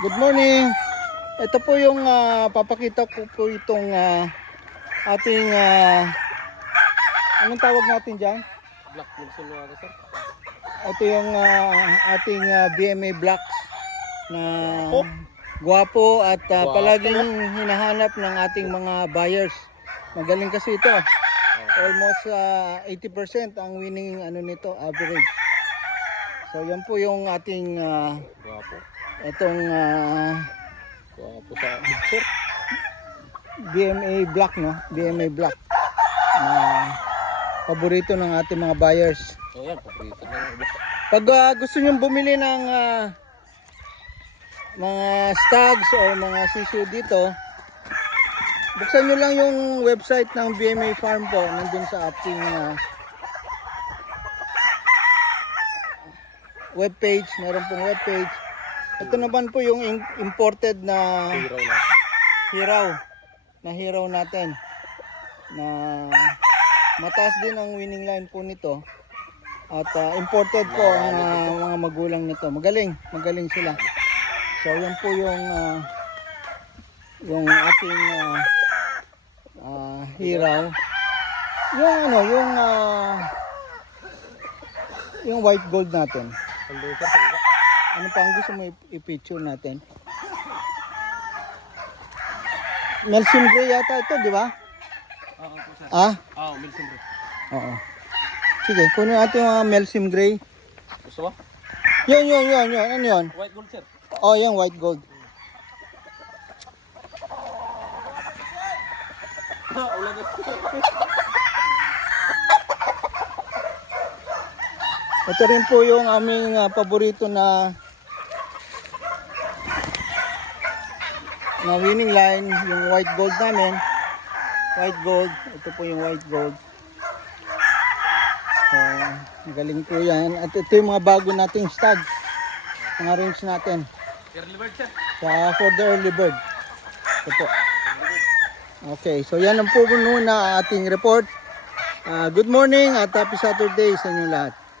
Good morning. Ito po yung papakita ko po itong ating anong tawag natin diyan? Black Wilson Luwaga, sir. Ito yung ating BMA Blacks na gwapo at palaging hinahanap ng ating mga buyers. Magaling kasi ito. Almost 80% ang winning nito, average. So yan po yung ating Guwapo. itong Guwapo sa picture. BMA Black, no? BMA Black. Paborito ng ating mga buyers. So yan, paborito lang. Pag gusto nyo bumili ng mga stags o mga sisiu dito, buksan nyo lang yung website ng BMA Farm po, nandun sa ating webpage. Meron pong webpage. Ito naman po yung imported na hiraw natin, na mataas din ang winning line po nito. At imported po ang mga magulang nito. Magaling sila. So yan po yung ating hiraw. Yung white gold natin. Ano pa ang gusto mo i-picture natin? Melsim Gray yata ito, di ba? Oo, sir. Ah? Oo, Wilson Gray. Oo. Sige, kunin natin yung mga Melsim Gray. Gusto mo? Yun. Ano yun? White gold, sir. Oh, yung white gold. Ulan ito. Ito rin po yung aming paborito na winning line, yung white gold namin. White gold, ito po yung white gold. So, magaling po yan. At ito yung mga bago nating studs, mga range natin. Early bird, sir. For the early bird. Ito po. Okay, so yan ang po muna ating report. Good morning at happy Saturday sa inyo lahat.